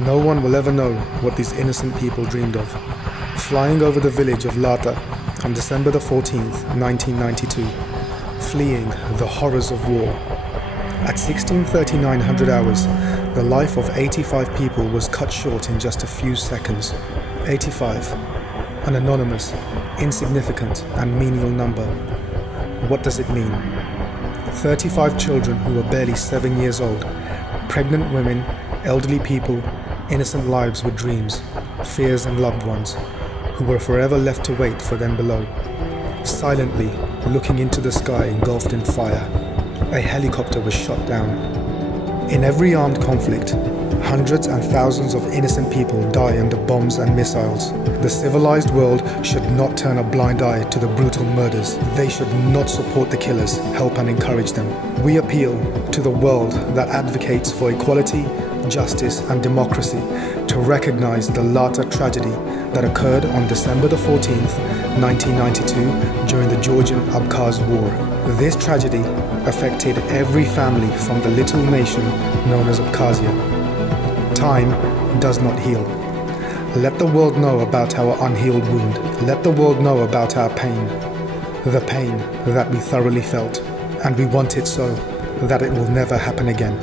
No one will ever know what these innocent people dreamed of. Flying over the village of Lata on December the 14th, 1992, fleeing the horrors of war. At 16:39 hours, the life of 85 people was cut short in just a few seconds. 85, an anonymous, insignificant and menial number. What does it mean? 35 children who were barely 7 years old, pregnant women, elderly people, innocent lives with dreams, fears and loved ones, who were forever left to wait for them below. Silently, looking into the sky engulfed in fire, a helicopter was shot down. In every armed conflict, hundreds and thousands of innocent people die under bombs and missiles. The civilized world should not turn a blind eye to the brutal murders. They should not support the killers, help and encourage them. We appeal to the world that advocates for equality, justice and democracy to recognize the Lata tragedy that occurred on December the 14th, 1992 during the Georgian-Abkhaz War. This tragedy affected every family from the little nation known as Abkhazia. Time does not heal. Let the world know about our unhealed wound. Let the world know about our pain. The pain that we thoroughly felt. And we want it so that it will never happen again.